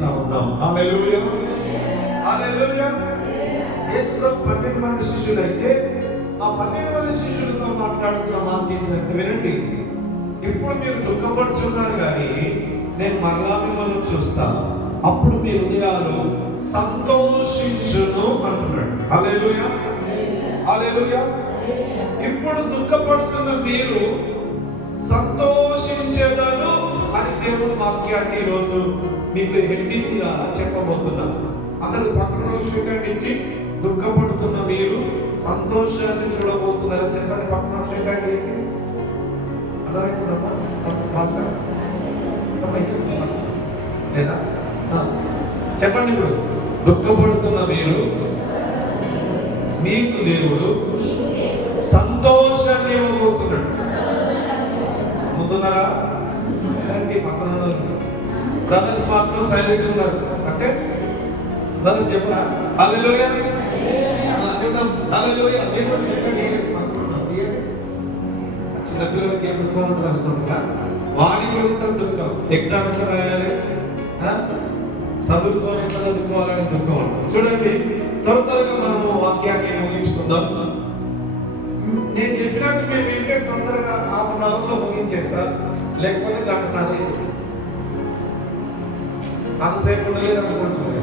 జీవిస్తా ఉన్నాం. హల్లెలూయా, హల్లెలూయా. యేసుప్రభు 12 మంది శిష్యులు అయితే ఆ 12 మంది శిష్యులతో మాట్లాడుతున్న మాట ఏంటంటే, వినండి, ఇప్పుడు మీరు దుఃఖపడుతున్నారు కానీ నేను మరలా మిమ్మల్ని చూస్తా, అప్పుడు మీ హృదయాలు సంతోషించును అంటున్నాడు. హల్లెలూయా, హల్లెలూయా. ఇప్పుడు దుఃఖపడుతున్న మీరు సంతోషించేదారు అని దేవుని వాక్యాన్ని ఈరోజు మీకు హెడ్డింగ్ గా చెప్పబోతున్నాను. అందరూ పక్కన నుంచి దుఃఖపడుతున్న మీరు సంతోషాన్ని చూడబోతున్నారు. చెప్పండి, పక్కన చూడండి. అర్థమవుతుందమ్మా? లేదా చెప్పండి. ఇప్పుడు దుఃఖపడుతున్న మీరు మీకు దేవుడు సంతోషాన్ని ఇవ్వబోతున్నాడు. అమ్ముతున్నారా? పక్కన బ్రదర్స్ మాత్రం సైలెంట్ ఉన్నారు. అంటే బ్రదర్స్ చెప్పరా? హల్లెలూయా చెప్తాం. హల్లెలూయా. చిన్నపిల్లలకి ఏం దుఃఖం ఉంటుంది అనుకుంటున్నా? వానికి ఉంటుంది దుఃఖం. ఎగ్జామ్ ఎట్లా రాయాలి, చదువుకోని ఎట్లా చదువుకోవాలని దుఃఖం ఉంటుంది. చూడండి, త్వరగా మనము వాక్యాన్ని ముగించుకుందాం. నేను చెప్పినట్టు మేము వింటే తొందరగా 1/2 అవర్లో ముగించేస్తా, లేకపోతే గంటన్నర అంతసేపు ఉండలేదు అనుకుంటున్నాను.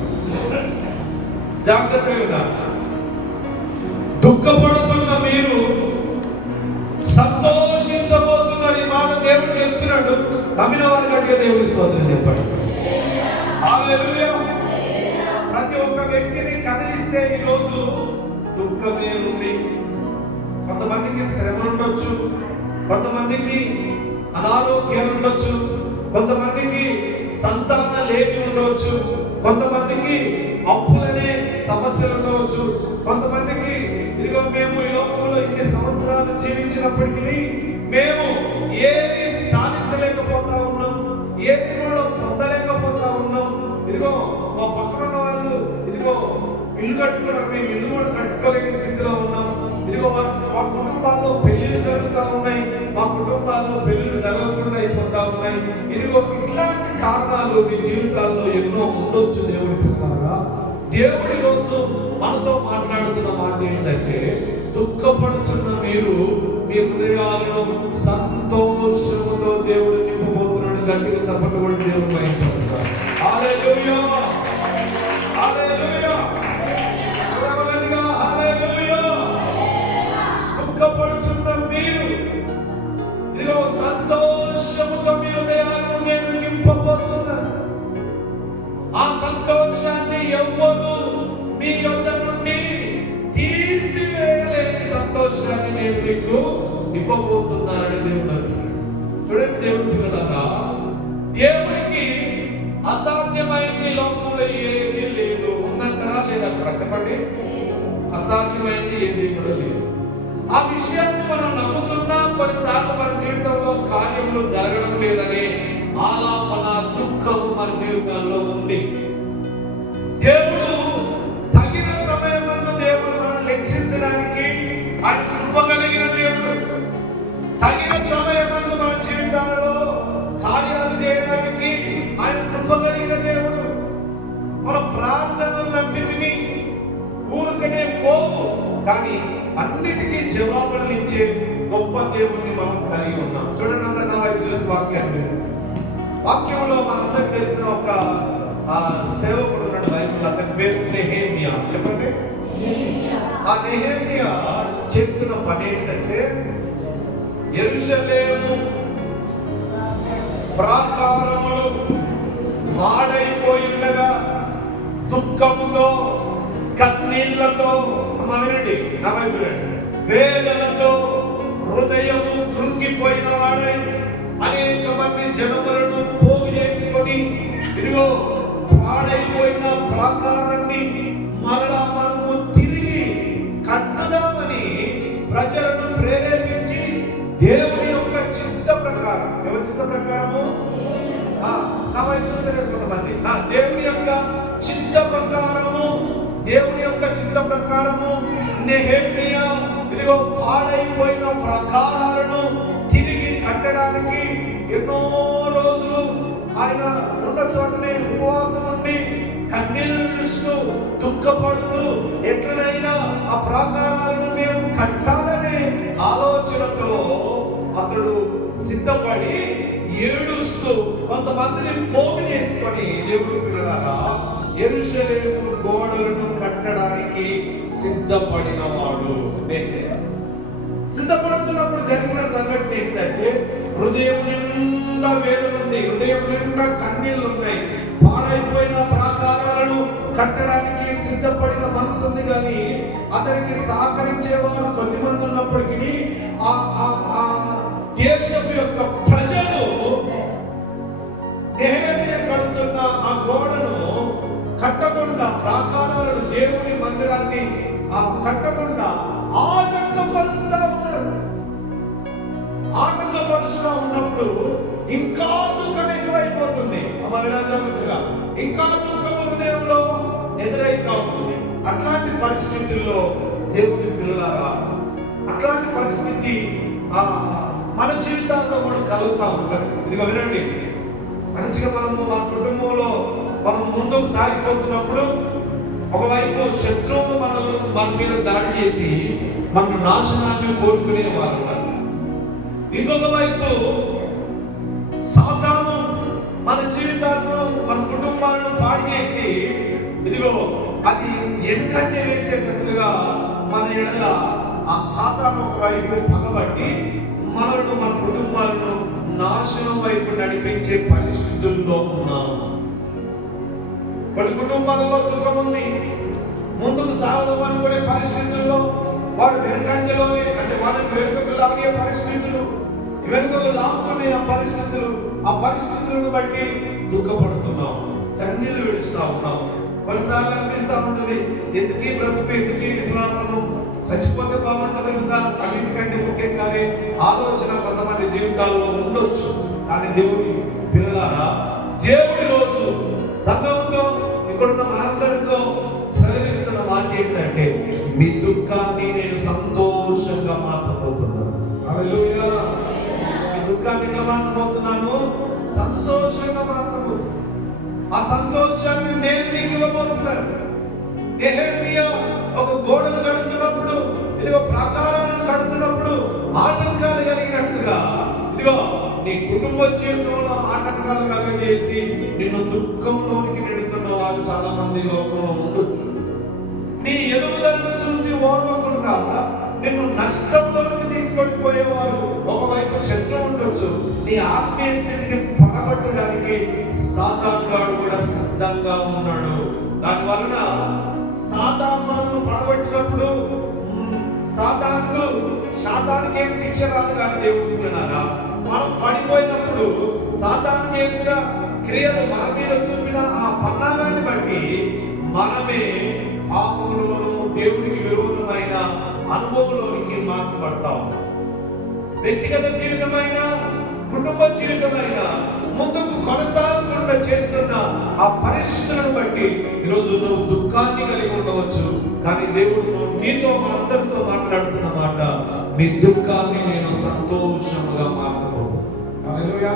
జాగ్రత్తగా, దుఃఖపడుతున్న మీరు సంతోషించబోతున్నారు. ఈ మాట దేవుడు చెప్తున్నాడు. నమ్మిన వారి కంటే దేవుడి స్తోత్రం చెప్పండి. హల్లెలూయా. ప్రతి ఒక్క వ్యక్తిని కదిలిస్తే ఈరోజు దుఃఖమే ఉంది. కొంతమందికి శ్రమ ఉండొచ్చు, కొంతమందికి అనారోగ్యం ఉండొచ్చు, కొంతమందికి సంతాన లేమి ఉండవచ్చు, కొంతమందికి అప్పులనే సమస్యలు ఉండవచ్చు, కొంతమందికి ఇదిగో మేము ఈ లోకంలో ఇన్ని సంవత్సరాలు జీవించినప్పటికీ మేము ఏది సాధించలేకపోతా ఉన్నాం, ఏది కూడా పొందలేకపోతా ఉన్నాం. ఇదిగో మా పక్కన ఉన్న వాళ్ళు ఇదిగో ఇల్లు కట్టుకోవడం, మేము ఇల్లు కూడా కట్టుకోలేని స్థితిలో ఉన్నాం. ఇదిగో మా కుటుంబాల్లో పెళ్లిళ్ళు జరుగుతూ ఉన్నాయి, మా కుటుంబాల్లో పెళ్లిళ్ళు జరగకుండా అయిపోతా ఉన్నాయి. ఇదిగో ఇట్లాంటి కారణాలు మీ జీవితాల్లో ఎన్నో ఉండొచ్చు. దేవుడి ద్వారా దేవుడి రోజు మనతో మాట్లాడుతున్న మాట ఏంటంటే, దుఃఖపడుచున్న మీరు మీ హృదయాలను సంతోషముతో దేవుడు నింపబోతున్నాడు. గట్టిగా చప్పట్లు కొట్టి దేవుడు మహిమపరుస్తారు. హల్లెలూయా, హల్లెలూయా, హల్లెలూయా. దుఃఖపడుచున్న మీరు ఇదిగో సంతోషముతో మీ హృదయాలను నేను నింపబోతున్నాను. ఆ సంతోషాన్ని ఎవ్వరు మీ యొద్ద నుండి తీసివేయలేని సంతోషాన్ని నేను మీకు ఇవ్వబోతున్నానని దేవుడు అంటున్నాడు. చూడండి దేవుడి పిల్లలారా, దేవుడికి అసాధ్యమైంది లోకంలో ఏది లేదు. ఉందంటారా లేదంటారా? చెప్పండి. అసాధ్యమైంది ఏది కూడా లేదు. ఆ విషయాన్ని మనం నమ్ముతున్నా కొన్నిసార్లు మన జీవితంలో కార్యములు జరగడం లేదని ఆలాపన, దుఃఖము మన జీవితాల్లో ఉంది. దేవుడు తగిన సమయమందు దేవుడు మనం లెక్కించడానికి ఆయన కృప కలిగిన దేవుడు. తగిన సమయమందు మన జీవితాల్లో కార్యాలు చేయడానికి ఆయన కృప కలిగిన దేవుడు. మన ప్రార్థనలన్నిటినీ ఊరికనే పోవు, కానీ అన్నిటికీ జవాబులను ఇచ్చే గొప్ప దేవుడిని మనం కలిగి ఉన్నాం. చూడండి, అందరు నా వైపు చూసి వాక్యాన్ని. వాక్యంలో మనందరికి తెలిసిన ఒక సేవకుడు ఉన్నాడు బైబిల్. అతని పేరు నెహెమ్యా. చెప్పండి. ఆ నెహెమ్యా చేస్తున్న పని ఏంటంటే, యెరూషలేము ప్రాకారములు పాడైపోయిండగా దుఃఖముతో, కన్నీళ్లతో, వినండి నా వైపు, వేదనతో హృదయము కృంగిపోయిన వాడై అనేక మంది జనములను పోగు చేసుకొని ఇదిగో పాడైపోయిన ప్రాకారాన్ని మరలా మనము తిరిగి కట్టుదామని ప్రజలను ప్రేరేపించి దేవుని యొక్క చిత్త ప్రకారం, ఎవరి చిత్త ప్రకారము? నా వైపు చూస్తే కొంతమంది దేవుని యొక్క చిత్త ప్రకారము, దేవుని యొక్క చిత్త ప్రకారము నెహెమ్యా ఇదిగో పాడైపోయిన ప్రాకారాలను తిరిగి కట్టడానికి ఎన్నో రోజులు ఆయన ఉన్న చోటనే ఉపవాసం ఉండి కన్నీళ్లు విడుస్తూ దుఃఖపడుతూ ఎట్లనైనా ఆ ప్రాకారాలను మేము కట్టాలనే ఆలోచనతో అతడు సిద్ధపడి ఏడుస్తూ కొంతమందిని పోగు చేసుకొని దేవుడి పిల్లలారా యెరూషలేము గోడలను కట్టడానికి సిద్ధపడిన వాడు. సిద్ధపడుతున్నప్పుడు జరిగిన సంఘటన ఏంటంటే హృదయం నిండా వేదన ఉంది, హృదయం నిండా కన్నీళ్లు ఉన్నాయి. పాడైపోయిన ప్రాకారాలను కట్టడానికి సిద్ధపడిన మనసు ఉంది, కానీ అతనికి సహకరించేవారు కొద్దిమంది ఉన్నప్పటికీ ఆ దేశం యొక్క ప్రజలు నెహెమ్యా కడుతున్న ఆ గోడను కట్టకుండా, ప్రాకారాలను దేవుని మందిరాన్ని కట్టకుండా ఆటంకపరుస్తా ఉన్నారు. ఆటంకపరుస్తా ఉన్నప్పుడు ఇంకా దుఃఖం ఎక్కువైపోతుంది. అమలుగా ఇంకా దుఃఖం హృదయంలో ఎదురైతా ఉంటుంది. అట్లాంటి పరిస్థితుల్లో దేవుని పిల్లలారా, అట్లాంటి పరిస్థితి మన జీవితాల్లో కూడా కలుగుతూ ఉంటుంది. ఇది వినండి, మంచిగా మన కుటుంబంలో మనం ముందుకు సాగిపోతున్నప్పుడు ఒకవైపు శత్రువులు మన మీద దాడి చేసి మన నాశనాన్ని కోరుకునేవారు, ఇంకొక వైపు సాతాను మన జీవితాలను మన కుటుంబాలను పాడు చేసి ఇదిగో అది ఎన్నికంజ వేసేటట్టుగా మన ఎడల ఆ సాతాను ఒకవైపు పగబట్టి మనలను మన కుటుంబాలను నాశనం వైపు నడిపించే పరిస్థితుల్లో ఉన్నాము. కొన్ని కుటుంబాలలో దుఃఖం ఉంది, ముందుకు సాగదామని కూడా పరిస్థితుల్లో వాడు వెనుకంజలోనే, అంటే వాళ్ళకి వెనుకకు లాగే పరిస్థితులు, వెనుకలు లాగుతున్నాయి ఆ పరిస్థితులను బట్టి దుఃఖపడుతున్నాం, కన్నీళ్లు విడుస్తూ ఉన్నాం. కొన్నిసార్లు అనిపిస్తూ ఉంటుంది, ఎందుకీ బ్రతుకు, ఎందుకీ విశ్వాసము, చచ్చిపోతే బాగుంటుంది కదా, అన్నిటికంటే ముఖ్యంగానే ఆలోచన కొంతమంది జీవితాల్లో ఉండొచ్చు. కానీ దేవుడి పిల్లలారా, దేవుడి రోజు సంఘంతో ఇక్కడున్న మనందరితో సెలవిస్తున్న మాట ఏంటంటే, మీ దుఃఖాన్ని నేను సంతోషంగా మార్చబోతున్నాను. హల్లెలూయా. మీ దుఃఖాన్ని ఎట్లా మార్చబోతున్నాను? సంతోషంగా మార్చబోతున్నాను. ఆ సంతోషాన్ని నేను మీకు ఇవ్వబోతున్నాను. నెహెమ్యా ఒక గోడను కడుతున్నప్పుడు, ఇదిగో ప్రాకారాలను కడుతున్నప్పుడు ఆటంకాలు కలిగినట్టుగా, ఇదిగో నీ కుటుంబ జీవితంలో ఆటంకాలు కలగజేసి నిన్ను దుఃఖంలోనికి నెడుతున్న వారు చాలా మంది లోకంలో ఉండొచ్చు. నీ ఎదుగుదలను చూసి ఓర్వకుండా నిన్ను నష్టంలోనికి తీసుకొని పోయేవారు ఒకవైపు శత్రువు ఉండొచ్చు. నీ ఆత్మీయ స్థితిని పగబట్టడానికి సాతానుగాడు కూడా సిద్ధంగా ఉన్నాడు. దాని వలన సాతాను మనల్ని పడగొట్టినప్పుడు సాతానికి ఏం శిక్ష రాదు. కానీ దేవుడు విన్నారా, మనం పడిపోయినప్పుడు సాతాను చేసిన క్రియలు మన మీద చూపిన ఆ పన్నాగాన్ని బట్టి మనమే పాపంలోను దేవుడికి విరోధమైన అనుభవంలోనికి మార్చబడతాం. వ్యక్తిగత జీవితమైన, కుటుంబ జీవితమైన ముందుకు కొనసాగకుండా చేస్తున్న ఆ పరిస్థితులను బట్టి ఈరోజు నువ్వు దుఃఖాన్ని కలిగి ఉండవచ్చు. కానీ దేవుడు మీతో, మనందరితో మాట్లాడుతున్న మాట, మీ దుఃఖాన్ని నేను సంతోషముగా మార్చబోతున్నాను. హల్లెలూయా.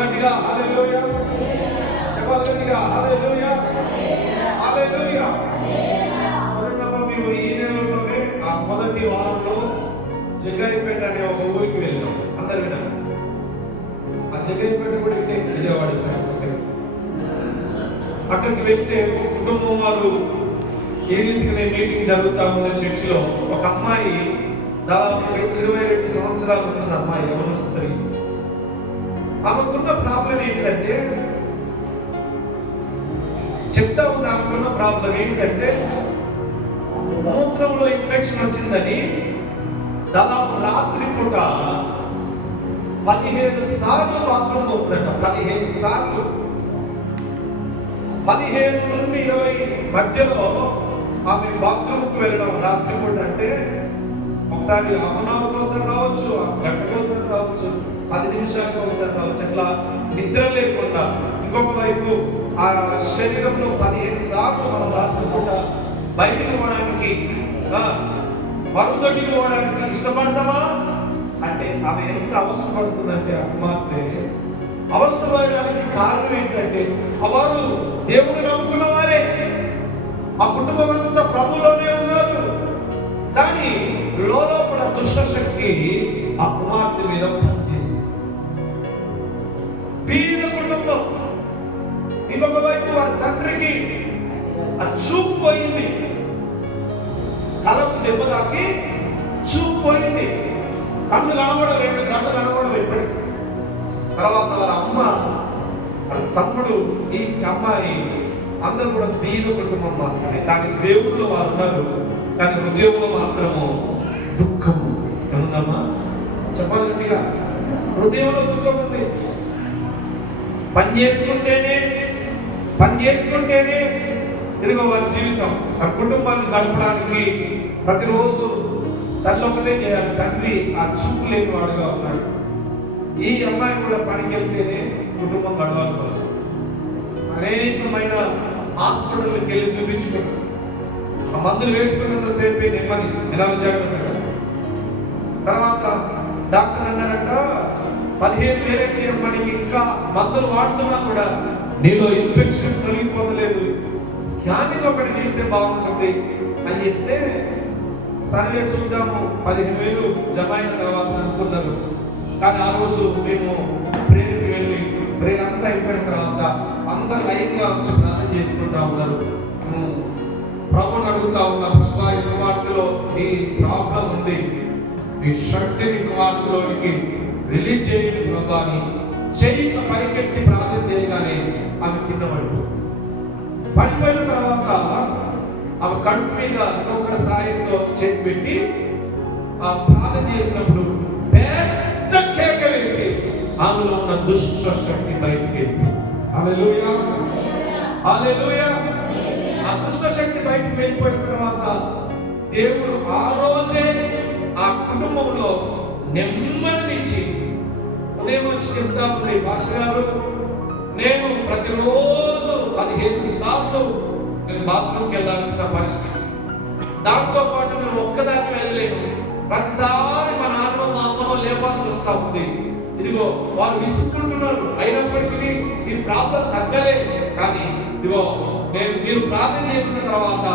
గట్టిగా హల్లెలూయా చెప్పాలి, గట్టిగా హల్లెలూయా హల్లెలూయా. మేము ఈ నెలలోనే ఆ మొదటి వారంలో జగ్గయ్యపేట అనే ఒక ఊరికి వెళ్ళాం. అందరు విన్నాం. ఆ జగ్గయ్యపేట కూడా ఇటే విజయవాడ సైడ్. అక్కడికి వెళ్తే కుటుంబం వారు ఏ రీతిగానే మీటింగ్ జరుగుతా ఉన్న చర్చిలో ఒక అమ్మాయి, దాదాపు 22 సంవత్సరాలు ఉన్న అమ్మాయి, యవనస్త్రీ. ఆమెకున్న ప్రాబ్లం ఏంటంటే, చెప్తా ఉంది, ఆమెకున్న ప్రాబ్లం ఏంటంటే మూత్రంలో ఇన్ఫెక్షన్ వచ్చిందని దాదాపు రాత్రి పూట 15 సార్లు బాత్రూమ్ పోతుందట. 15 సార్లు, 15 నుండి 20 మధ్యలో ఆమె బాత్రూమ్కి వెళ్ళడం రాత్రి పూట. అంటే ఒకసారి హాఫ్ అన్ అవర్ ఒకసారి రావచ్చు, గంటకు ఒకసారి రావచ్చు, 10 నిమిషాలకు ఒకసారి రావచ్చు. అట్లా నిద్ర లేకుండా ఇంకొక వైపు ఆ శరీరంలో 15 సార్లు మనం రాత్రి పూట బయటికి పోవడానికి, మరుగుదొడ్డికి పోవడానికి ఇష్టపడతామా అంటే ఆమె ఎంత అవసరపడుతుందంటే, ఆ కుమార్తె అవసరపడడానికి కారణం ఏంటంటే వారు దేవుని నమ్ముకున్న వారే, ఆ కుటుంబం అంతా ప్రభులోనే ఉన్నారు. కానీ లోపల దుష్టశక్తి ఆ కుమార్తె మీద పనిచేసింది. బీద కుటుంబం, ఇంకొక వైపు ఆ తండ్రికి ఆ చూపు పోయింది, కళ్ళకు దెబ్బ తాకి చూపు పోయింది, కళ్ళు కనబడవు, 2 కళ్ళు కనబడవు ఇప్పటికి. తర్వాత వాళ్ళ అమ్మ, వాళ్ళ తమ్ముడు, ఈ అమ్మాయి అందరూ కూడా బీద కుటుంబం మాత్రమే, కానీ దేవుళ్ళు వారు ఉన్నారు. కానీ హృదయంలో మాత్రము దుఃఖము ఏముందమ్మా? చెప్పాలి గట్టిగా, హృదయంలో దుఃఖం ఉంది. పని చేసుకుంటేనే ఇదిగో వారి జీవితం, ఆ కుటుంబాన్ని గడపడానికి ప్రతిరోజు తల్లి ఒకదే చేయాలి. తండ్రి ఆ చూపు లేని వాడుగా ఉన్నాడు. ఈ అమ్మాయి కూడా పనికి వెళ్తేనే కుటుంబం గడవాల్సి వస్తుంది. అనేకమైన హాస్పిటల్కి వెళ్ళి చూపించుకుంటారు. ఆ మందులు వేసుకున్నంత సేపే నెమ్మది, ఎలా జాగ్రత్తగా. తర్వాత డాక్టర్ అన్నారంట, 15,000కి మనకి ఇంకా మందులు వాడుతున్నా కూడా నీలో ఇన్ఫెక్షన్ తొలగిపోతలేదు, స్కానింగ్ ఒకటి తీస్తే బాగుంటుంది అని చెప్తే, సరే చూద్దాము 15,000 జమ అయిన తర్వాత అనుకున్నారు. కానీ ఆ రోజు మేము ప్రేయర్కి వెళ్ళి ప్రేయర్ అంతా అయిపోయిన తర్వాత అందరు లైన్గా వచ్చి ప్రార్థన చేసుకుంటా ఉన్నారు. ప్రభుని అడుగుతా ఉన్నా, ప్రభా ఈ కుమార్తెలో ఈ ప్రాబ్లం ఉంది, ఈ శక్తిని కుమార్తెలోనికి రిలీజ్ చేయండి ప్రభా అని చెయ్యి పైకెత్తి ప్రార్థన చేయగానే ఆమె కింద పడిపోయిన తర్వాత ఆమె కడుపు మీద ఇంకొకరి సాయంతో చేతి పెట్టి ప్రార్థన చేసినప్పుడు పెద్ద కేక వేసి ఆమెలో ఉన్న దుష్ట శక్తి బయటికి వెళ్ళి, హల్లెలూయా హల్లెలూయా, ఆ దుష్ట శక్తి బయటికి వెళ్ళిపోయిన తర్వాత దేవుడు ఆ రోజే ఆ కుటుంబంలో నెమ్మదినిచ్చి ఉదయం వచ్చి చెప్తా ఉంది, పాస్టర్ గారు నేను ప్రతిరోజు 15 సార్లు నేను బాత్రూమ్కి వెళ్ళాల్సిన పరిస్థితి, దాంతో పాటు నేను ఒక్కదాన్ని వెళ్ళలేను, ప్రతిసారి మా నాన్నలో మా అమ్మలో లేపాల్సి వస్తా ఉంది. ఇదిగో వాళ్ళు విసుక్కుంటున్నారు, అయినప్పటికీ ఈ ప్రాబ్లం తగ్గలే. కానీ ఇదిగో మీరు ప్రార్థన చేసిన తర్వాత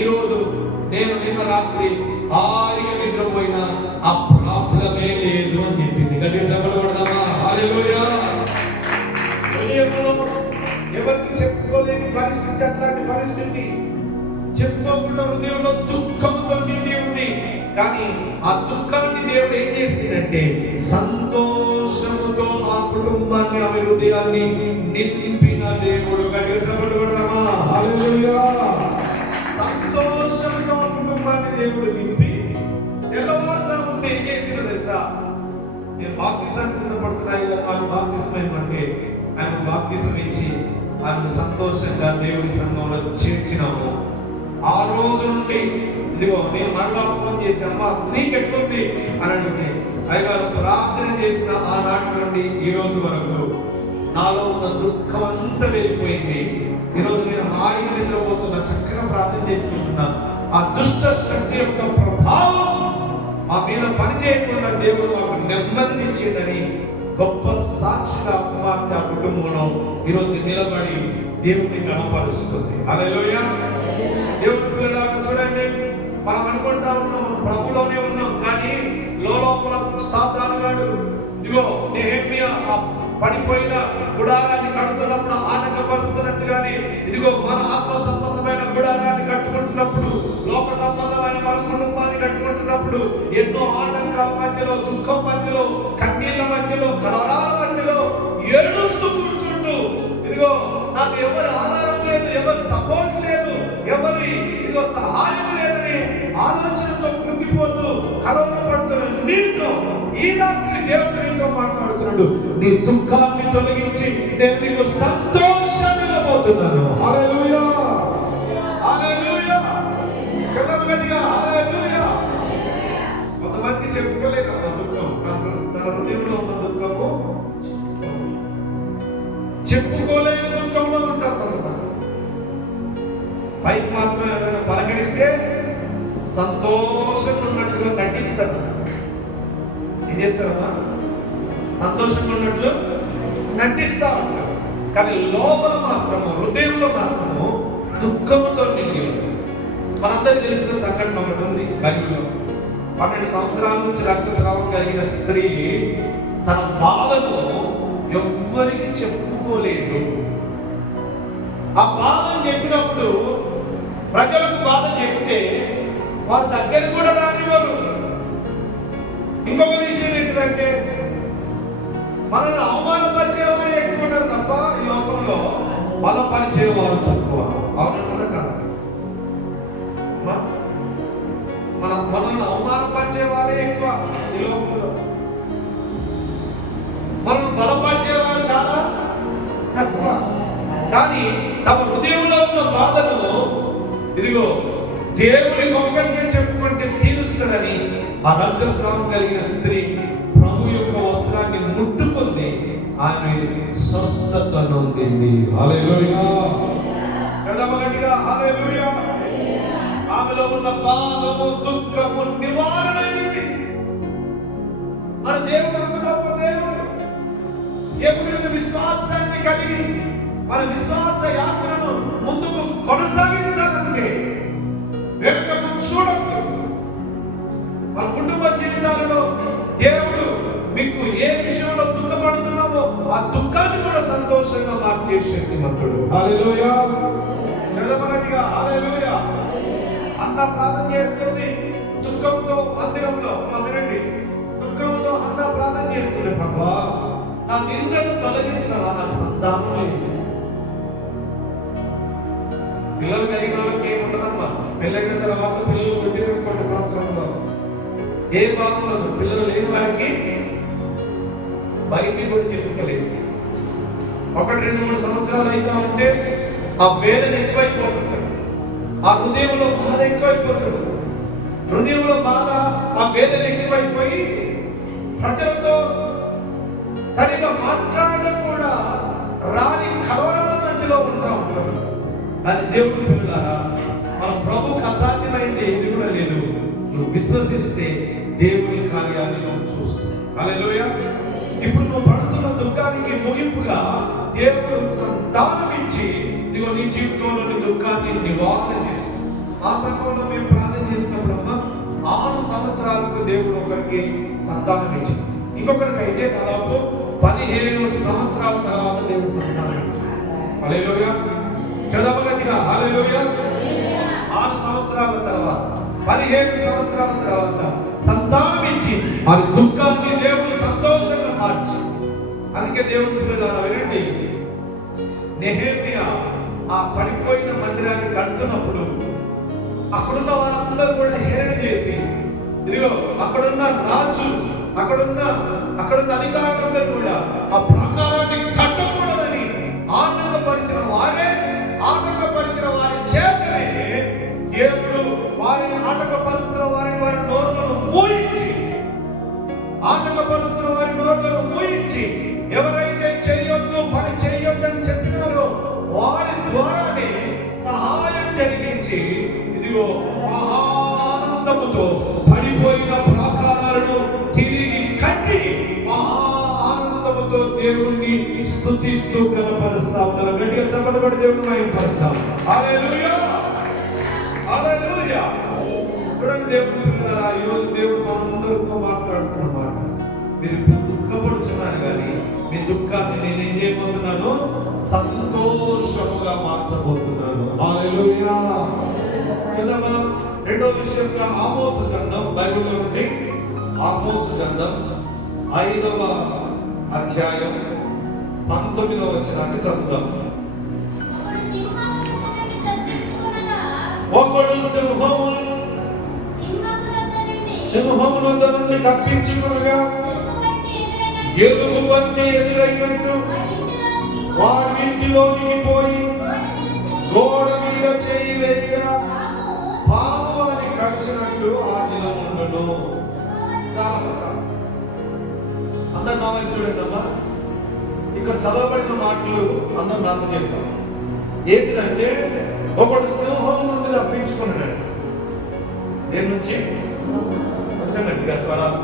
ఈరోజు నేను నిన్న రాత్రి హాయిగా నిద్రపోయిన ఆ ప్రాబ్లమే లేదు అని చెప్పింది. గట్టిగా చెప్పగలుగుతామా? హల్లెలూయా. ఎవరికి చెప్పుకోలేని పరిస్థితి, అట్లాంటి పరిస్థితి, చెప్పుకోకుండా హృదయంలో దుఃఖంతో నిండి ఉంది. కానీ ఆ దుఃఖాన్ని దేవుడు ఏం చేసిందంటే సంతోషంతో ఆ కుటుంబాన్ని, ఆమె హృదయాన్ని నింపిన దేవుడు. హల్లెలూయా. సంతోషంతో ఆ కుటుంబాన్ని దేవుడు నింపి తెల్లవారుజామున ఏం చేసిందో తెలుసా? నేను బాప్తిసానికి సిద్ధపడుతున్నాయి కదా, నాకు బాప్తిసం ఏమంటే ఆయన బాప్తిసం ఇచ్చి ఆమెను సంతోషంగా దేవుడి సంఘంలో చేర్చినాము. ఆ రోజు నుండి ఇదిగో నేను మరలా ఫోన్ చేసి, అమ్మ నీకెట్లుంది అని అడిగితే, అయ్యగారు ప్రార్థన చేసిన ఆనాటి నుండి ఈ రోజు వరకు నాలో ఉన్న దుఃఖం అంతా వెళ్ళిపోయింది. ఈరోజు నేను హాయిగా నిద్రపోతున్నా, చక్కగా ప్రార్థన చేసుకుంటున్నా. ఆ దుష్ట శక్తి యొక్క ప్రభావం మా మీద పని చేయకుండా దేవుడు మాకు నెమ్మదినిచ్చిందని గొప్ప సాక్షిగా కుమార్తె ఆ కుటుంబంలో ఈరోజు నిలబడి దేవుడిని కనపరుస్తుంది. హల్లెలూయా. దేవుడి పిల్లలాగా చూడండి, మనం అనుకుంటా ఉన్నాం మనం ప్రభులోనే ఉన్నాం, కానీ లోపల సాతాను గాడు ఇదిగో నెహెమ్యా పడిపోయిన గుడారాన్ని కడుతున్నప్పుడు ఆటంకపరుస్తున్నట్టుగానే ఇదిగో మన ఆత్మ సంబంధమైన గుడారాన్ని కట్టుకుంటున్నప్పుడు, లోక సంబంధమైన మన కుటుంబాన్ని కట్టుకుంటున్నప్పుడు ఎన్నో ఆటంకాల మధ్యలో, దుఃఖం మధ్యలో, కన్నీళ్ల మధ్యలో, కలవరాల మధ్యలో ఏడుస్తూ కూర్చుంటూ ఇదిగో నాకు ఎవరి ఆధారం లేదు, ఎవరి సపోర్ట్ లేదు, ఎవరి ఇదిగో సహాయం లేదని ఆలోచనతో కృంగిపోతూ కలవరపడుతున్న నీతో ఈ రాత్రి దేవుడు నీతో మాట్లాడుతున్నాడు. నీ దుఃఖాన్ని తొలగించి నేను నీకు సంతోషాన్ని ఇవ్వబోతున్నాను. హల్లెలూయా హల్లెలూయా. చెప్పండి గట్టిగా, హల్లెలూయా. కొంతమందికి చెప్పుకోలేదు ఆ దుఃఖం, తన హృదయంలో ఉన్న దుఃఖము చెప్పుకోలేని దుఃఖంలో ఉంటారు కొంతమంది. పైకి మాత్రం ఏదైనా పలకరిస్తే సంతోషంగా ఉన్నట్టుగా నటిస్తారు. ఏం చేస్తారమ్మా? సంతోషంగా ఉన్నట్లు నటిస్తూ ఉంటారు, కానీ లోపల మాత్రము, హృదయంలో మాత్రము దుఃఖంతో నిండి ఉంటారు. మనందరికీ తెలిసిన సంఘటన ఒకటి ఉంది బైబిల్లో. 12 సంవత్సరాల నుంచి రక్తస్రావం కలిగిన స్త్రీ తన బాధను ఎవ్వరికి చెప్పుకోలేదు. ఆ బాధను చెప్పినప్పుడు ప్రజలకు బాధ చెప్తే వారి దగ్గర కూడా రానివ్వరు. ఇంకొక విషయం ఏంటంటే, మనల్ని అవమానపరిచేవారు ఎక్కువ ఉన్నారు తప్ప ఈ లోకంలో బలపరిచేవారు తక్కువ. అవునంటారా కదా? మనల్ని అవమానపరిచేవారే ఎక్కువ ఈ లోకంలో, మనల్ని బలపరిచేవారు చాలా తక్కువ. కానీ తమ హృదయంలో ఉన్న బాధను ఇదిగో దేవుని ఒక్కరికే చెప్పుకుంటే తీరుస్తాడని ఆ రక్తస్రావం కలిగిన స్త్రీ ప్రభు యొక్క వస్త్రాన్ని ముట్టుకుంది, ఆమె స్వస్థత నొందింది. హల్లెలూయా, చదవగట్టిగా హల్లెలూయా. ఆమెలో ఉన్న బాధము, దుఃఖము నివారణ అయింది. మన దేవుడు అంత గొప్ప దేవుడు. దేవుని విశ్వాసాన్ని కలిగి మన విశ్వాస యాత్రను ముందుకు కొనసాగించాలంటే వెనుకకు చూడొద్దు. మన కుటుంబ జీవితాలలో దేవుడు మీకు ఏ విషయంలో దుఃఖపడుతున్నామో ఆ దుఃఖాన్ని కూడా సంతోషంగా మార్చే శక్తిమంతుడు. హల్లెలూయా, చదవగట్టిగా హల్లెలూయా. అన్న ప్రార్థన చేస్తుంది దుఃఖంతో మందిరంలో. వినండి, దుఃఖంతో అన్న ప్రార్థన చేస్తుంది, ప్రభా నా నిందను తొలగించవా, నాకు సంతానం లేదు. పిల్లలు కలిగిన వాళ్ళకి ఏముండదమ్మా, పెళ్ళైన తర్వాత పిల్లలు పుట్టిన కొన్ని సంవత్సరంలో ఏం బాగుండదు. పిల్లలు లేని వారికి బయటికి కూడా చెప్పుకోలేదు. 1-2-3 సంవత్సరాలు అయితే ఉంటే ఆ వేదన ఎక్కువైపోతుంటారు, ఆ హృదయంలో బాధ ఎక్కువైపోతుంది. హృదయంలో బాధ, ఆ వేదన ఎక్కువైపోయి ప్రజలతో సరిగా మాట్లాడడం కూడా రాని కలవరాల మధ్యలో ఉంటా ఉంటారు. కానీ దేవుడి పిల్లలారా, మన ప్రభువుకి అసాధ్యమైంది ఏది కూడా లేదు. నువ్వు విశ్వసిస్తే దేవుని కార్యాన్ని నువ్వు చూస్తావు. హల్లెలూయా. ఇప్పుడు నువ్వు పడుతున్న దుఃఖానికి ముగింపుగా దేవుడు సంతానం ఇచ్చి నీ జీవితంలోని దుఃఖాన్ని నివారణ చేస్తాడు. ఆ సమయంలో మేము ప్రార్థన చేసినప్పుడు 6 సంవత్సరాలకు దేవుడు ఒకరికి సంతానం ఇచ్చింది, ఇంకొకరికి అయితే దాదాపు 15 సంవత్సరాల తర్వాత దేవుడు సంతానం ఇచ్చాడు. హల్లెలూయా, చదవగట్టిగా హల్లెలూయా. 6 సంవత్సరాల తర్వాత 15 సంవత్సరాల తర్వాత సంతానం ఇచ్చి ఆ దుఃఖాన్ని దేవుడు సంతోషంగా మార్చి. అందుకే దేవుడు పిల్లలారా వినండి, నెహెమ్యా ఆ పడిపోయిన మందిరాన్ని కడుతున్నప్పుడు అక్కడున్న వారందరూ కూడా హేళన చేసి, ఇదిగో అక్కడున్న రాజు, అక్కడున్న అధికారులందరూ కూడా ఆ ప్రాకారాన్ని కట్టకూడదని ఆటంకపరిచిన వారి చేతనే దేవుడు వారిని ఆటంకపరుస్తున్న వారి నోరులను మూయించి ఎవరైతే పని చేయొద్దని చెప్పినారో వారి ద్వారానే సహాయం జరిగించి ఇదిగో మహానందముతో పడిపోయిన ప్రాకారాలను తిరిగి కట్టి మహానందముతో దేవుణ్ణి స్తుతిస్తూ కనపరుస్తా ఉన్నారు. గట్టిగా చప్పటి దేవుని మహిమపరుస్తాం. హల్లెలూయా, హల్లెలూయా. చూడండి దేవుని పిల్లలారా, ఈరోజు దేవుడు మనందరితో మాట్లాడుతున్నమాట. మీరు ఇప్పుడు దుఃఖపడుచున్నారు, కానీ మీ దుఃఖాన్ని నేనేం చేయబోతున్నాను, సంతోషముగా మార్చబోతున్నాను. హల్లెలూయా. చూద్దామా, రెండో విషయంగా ఆమోసు గ్రంథం, బైబిల్లో నుండి ఆమోసు గ్రంథం 5వ అధ్యాయం 19వ వచనాన్ని చదువుదాం. ఒకడు సింహముల నుండి తప్పించుకునగా ఎలుగు బంటి ఎదురైనట్టు వారి ఇంటిలోనికి పోయి గోడ మీద చేయి వేయగా పాము వారి కరిచినట్టు ఆ దినం ఉండును. చాలా అందరు నా వైపు చూడండి అమ్మా. ఇక్కడ చదవబడిన మాటలు అందరూ నాతో చెప్పారు. ఏంటిదంటే, ఒకడు సింహం నుండి తప్పించుకున్నాడు. దేని నుంచి? కొంచెం గట్టిగా స్వరాలు.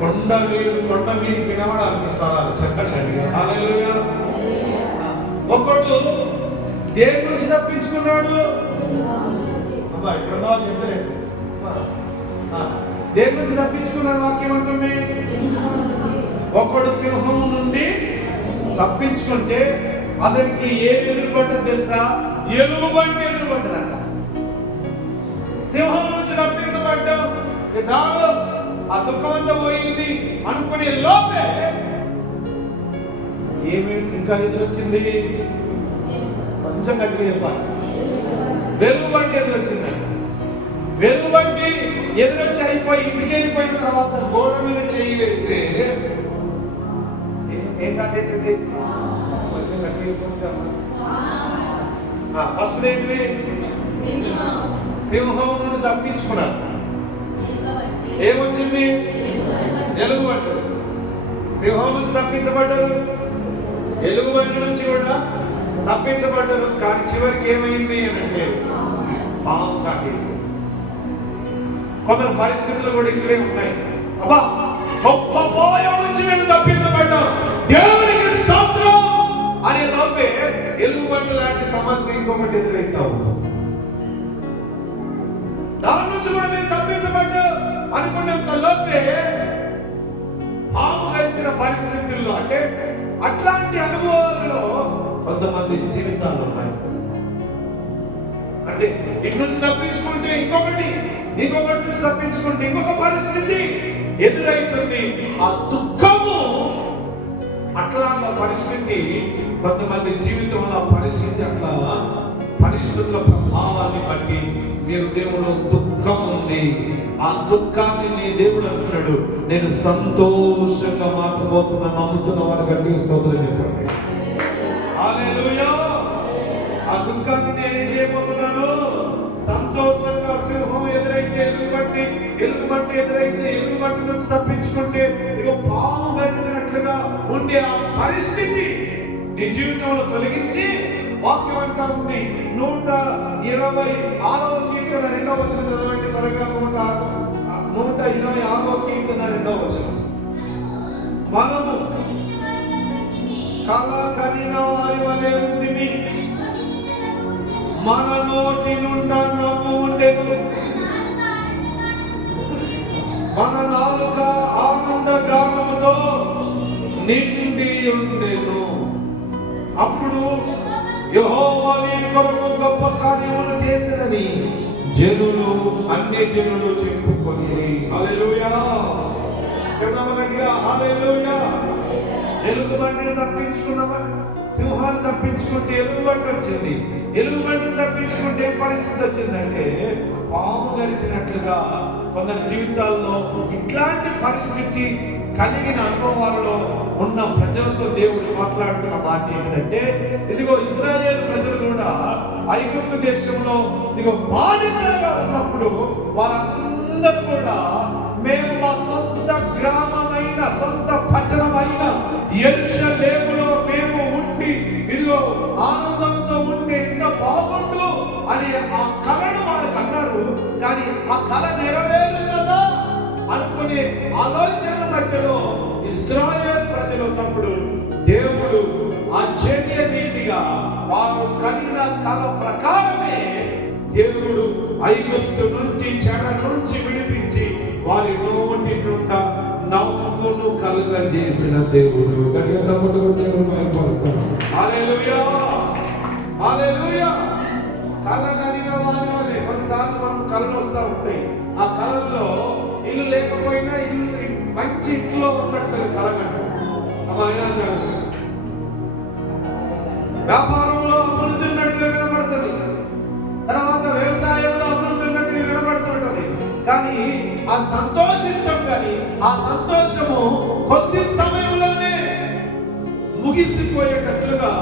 కొండ మీద వినవడానికి స్థలాలు చక్కటి. హల్లెలూయా. ఒకడు దేని నుంచి తప్పించుకున్నాడు? అబ్బా ఇక్కడ వాళ్ళు చెప్తలేదు. దేని నుంచి తప్పించుకున్నాడు? వాక్యం అంటుంది ఒకడు సింహం నుండి తప్పించుకుంటే అతనికి ఏది ఎదురుపడ్డది తెలుసా? ఎలుగుబంటి ఎదురుపడ్డదంట. సింహం నుంచి తప్పించబడ్డాం, చాలు ఆ దుఃఖం అంతా పోయింది అనుకునే లోపే ఏమేమి ఇంకా ఎదురొచ్చింది? కొంచెం గట్టిగా చెప్పాలి. వెలుగుబంటి ఎదురొచ్చింది. వెలుగుబంటి ఎదురొచ్చి అయిపోయి ఇంటికి వెళ్ళిపోయిన తర్వాత గోడ మీద చెయ్యి వేస్తే ఏం కాదేసింది? ఫస్ట్ ఏంటిది? సింహం తప్పించుకున్నారు. ఏమొచ్చింది? ఎలుగుబంటి వచ్చింది. సింహం నుంచి తప్పించబడ్డారు, ఎలుగుబంటి నుంచి కూడా తప్పించబడ్డారు. కానీ చివరికి ఏమైంది అని అంటే పాము కాటేసి. కొందరు పరిస్థితులు కూడా ఇక్కడే ఉన్నాయి. అబ్బా గొప్ప భయం నుంచి మేము తప్పించబడ్డాం, దేవునికి స్తోత్రం అనే లోపే ఎలుగుబంటి లాంటి సమస్య ఇంకొకటి ఎదురైతావు. దాని నుంచి కూడా మేము తప్పించబడ్డాం అనుకున్నంత లోపే పాము కలిసిన పరిస్థితుల్లో అంటే అట్లాంటి అనుభవాల్లో కొంతమంది జీవితాలు ఉన్నాయి. అంటే ఇటు నుంచి తప్పించుకుంటే ఇంకొకటి నుంచి తప్పించుకుంటే ఇంకొక పరిస్థితి ఎదురైతుంది. ఆ దుఃఖము అట్లా పరిస్థితి కొంతమంది జీవితంలో పరిస్థితి అట్లా పరిస్థితుల ప్రభావాన్ని బట్టి మీ హృదయంలో దుఃఖం ఉంది. ఆ దుఃఖాన్ని నీ దేవుడు అంటున్నాడు, నేను సంతోషంగా మార్చబోతున్నా. నమ్ముతున్న వారు గట్టిగా స్తోత్రం చెప్పండి. హల్లెలూయా. ఆ దుఃఖాన్ని నేను ఏం చేయబోతున్నాను? సంతోషంగా. సింహం ఎదురైతే ఎలుగుబంటి ఎదురైతే ఎలుగుబంటి నుంచి తప్పించుకుంటే ఇక పాము కలిసినట్లుగా ఉండే ఆ పరిస్థితి నీ జీవితంలో తొలగించి వాక్యం అంటా ఉంది. 126వ కీర్తన 2వ వచనం చదవండి త్వరగా. 126వ కీర్తన 2వ వచనం. మనము కల కనిన వారి వలె ఉండిమి, మన నోటి నుండి నవ్వు ఉండెను, మన నాలుక ఆనంద గానముతో నిండి ఉండెను. అప్పుడు యెహోవా నీ కొరకు గొప్ప కార్యములు చేసినని అన్ని జనులు చెప్పుకొని. హల్లెలూయా. చెప్పమన్నట్టుగా హల్లెలూయా. ఎలుగుబంటిని తప్పించుకున్నామని సింహాన్ని తప్పించుకుంటే ఎలుగుబంటి వచ్చింది. ఎలుగుబంటిని తప్పించుకుంటే ఏ పరిస్థితి వచ్చిందంటే పాము కలిసినట్లుగా కొందరి జీవితాల్లో ఇట్లాంటి పరిస్థితి కలిగిన అనుభవాల్లో ఉన్న ప్రజలతో దేవుడు మాట్లాడుతున్న మాట ఏంటంటే, ఇదిగో ఇశ్రాయేలు ప్రజలు కూడా ఐగుప్తు దేశంలో ఇదిగో బానిసలుగా ఉన్నప్పుడు వారందరూ కూడా మేము మా సొంత గ్రామమైన సొంత పట్టణమైన యెరూషలేములో మేము ఉండి ఇదిగో ఆనందంతో ఉంటే ఎంత బాగుండు అని ఆ కళను వారికి అన్నారు. కానీ ఆ కళ నెరవేరు కదా అనుకునే ఆలోచన మధ్యలో ఇశ్రాయేలు ప్రజలు ఉన్నప్పుడు దేవుడు ఆశ్చర్య రీతిగా వారు కలిగిన కళ ప్రకారమే దేవుడు ఐగుప్తు నుంచి చెర నుంచి విడిపించి వారి నోటి నుండి నవ్వును కలుగజేసిన దేవుడు. గట్టిగా చప్పట్లు కొట్టి మహిమపరుస్తాను. హల్లెలూయా. హల్లెలూయా. కళ కలిగిన వారి వలె కొన్నిసార్లు మనం కళలు వస్తూ ఉంటాయి. ఆ కళల్లో ఇల్లు లేకపోయినా ఇల్లు మంచి ఇంట్లో ఉన్నట్టు కలగంట. వ్యాపారంలో అభివృద్ధి ఉన్నట్టుగా కనబడుతుంది, తర్వాత వ్యవసాయంలో అభివృద్ధి ఉన్నట్టుగా కనబడుతుంటది. కానీ ఆ సంతోషిస్తాం, కానీ ఆ సంతోషము కొద్ది సమయంలోనే ముగిసిపోయేటట్లుగా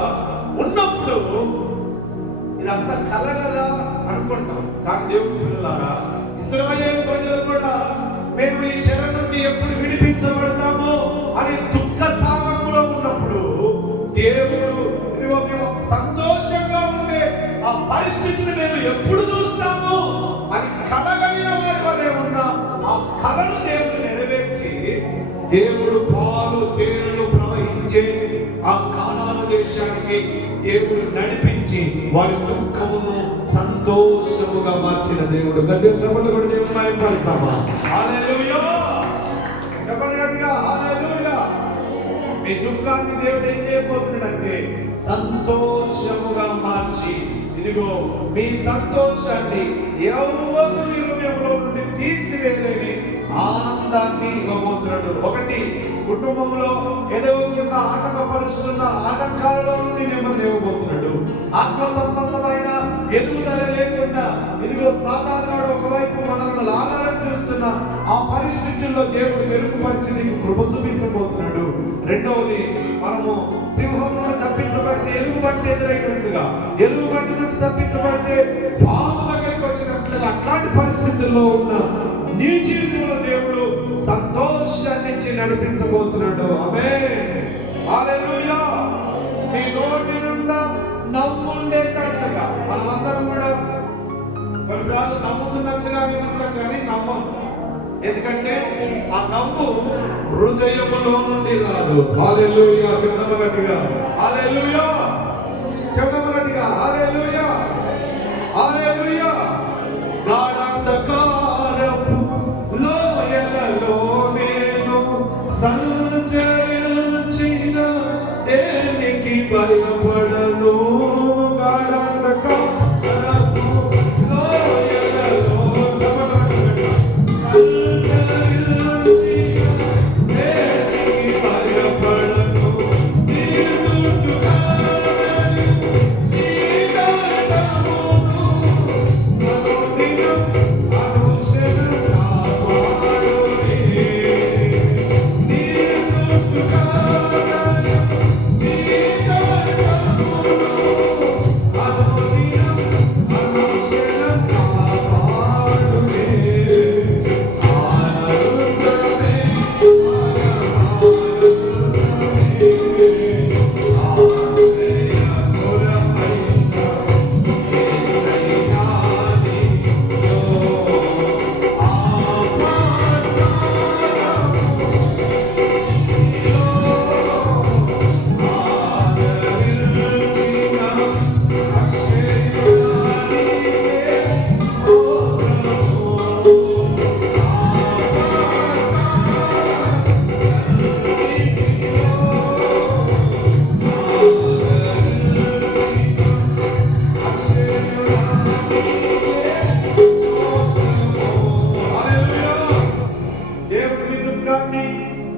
ఉన్నప్పుడు ఇదంతా కల కదా అనుకుంటాం. కానీ దేవుడి పిల్లలారా, ఇశ్రాయేలు ప్రజలు కూడా మేము ఈ చెర నుండి ఎప్పుడు విడిపించబడతామో అని దుఃఖ సాగరంలో ఉన్నప్పుడు దేవుడు ఇదిగో మేము సంతోషంగా ఉండే ఆ పరిస్థితిని మేము ఎప్పుడు చూస్తాము అని కలగలిగిన వారి వలె ఉన్న ఆ కళను దేవుడు నెరవేర్చి దేవుడు నడిపించి వారి దుఃఖమును సంతోషముగా మార్చిన దేవుడు. గట్టిగా చెప్పండి కూడా దేవుడు మహిమపరుస్తామా? హల్లెలూయా! చెప్పండి గట్టిగా హల్లెలూయా! మీ దుఃఖాన్ని దేవుడు ఏం చేయబోతున్నాడంటే సంతోషముగా మార్చి, ఇదిగో మీ సంతోషాన్ని ఎవరు మీ హృదయంలో నుండి తీసివేయలేని ఆనందాన్ని ఇవ్వబోతున్నాడు. ఒకటి, కుటుంబంలో ఎదుగుతున్న ఆటంకపరుస్తున్న ఆటంకాలలో నుండి నెమ్మది ఇవ్వబోతున్నాడు. ఆత్మ సంబంధమైన ఎదుగుదల లేకుండా ఇదిగో సాతానుడు ఒకవైపు మనల్ని లాగాలని చూస్తున్న ఆ పరిస్థితుల్లో దేవుడు మెరుగుపరిచి నీకు కృప చూపించబోతున్నాడు. రెండవది, మనము సింహం నుండి తప్పించబడితే ఎలుగుబంటి ఎదురైనట్లుగా, ఎలుగుబంటి నుంచి తప్పించబడితే పాము దగ్గరికి వచ్చినట్లుగా, అట్లాంటి పరిస్థితుల్లో ఉన్న నీ జీవితంలో దేవుడు సంతోషాన్ని ఇచ్చి నడిపించబోతున్నాడు. ఆమేన్, హల్లెలూయా! నీ నోటి నుండి నవ్వు ఉండేటట్లుగా, మనమందరం కూడా కొన్నిసార్లు నవ్వుతున్నట్లుగానే ఉంటాం కానీ నవ్వం. ఎందుకంటే ఆ నవ్వు హృదయములో నుండి రాదు. హల్లెలూయా! చెప్తాము గట్టిగా హల్లెలూయా! చెప్తాము గట్టిగా హల్లెలూయా! హల్లెలూయా! గాఢాంధకారపు లోయలలో నేను సంచరించిన దేనికి భయపడను. గాఢాంధకారపు లోయలలో